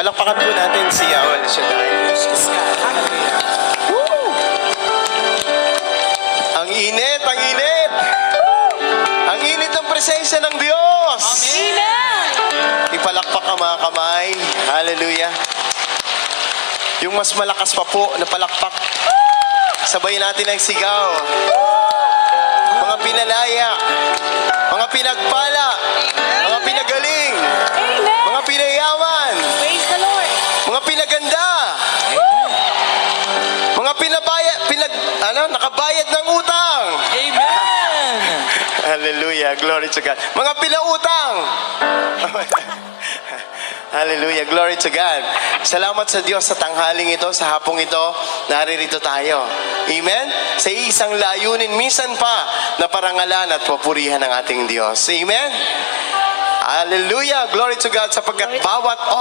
Palakpakan po natin si Yahweh Shaddai. Woo! Ang init, ang init! Ang init ng presensya ng Diyos! Ipalakpak ang mga kamay. Hallelujah. Yung mas malakas pa po na palakpak. Sabay natin ang sigaw. Mga Mga pinaganda. Mga pinabaya, pinag, ano, nakabayad ng utang. Amen! Hallelujah. Glory to God. Mga pinautang. Hallelujah. Glory to God. Salamat sa Diyos sa tanghaling ito, sa hapong ito, naririto tayo. Amen? Sa isang layunin, minsan pa, na parangalan at papurihan ng ating Diyos. Amen? Hallelujah. Glory to God sapagkat bawat oras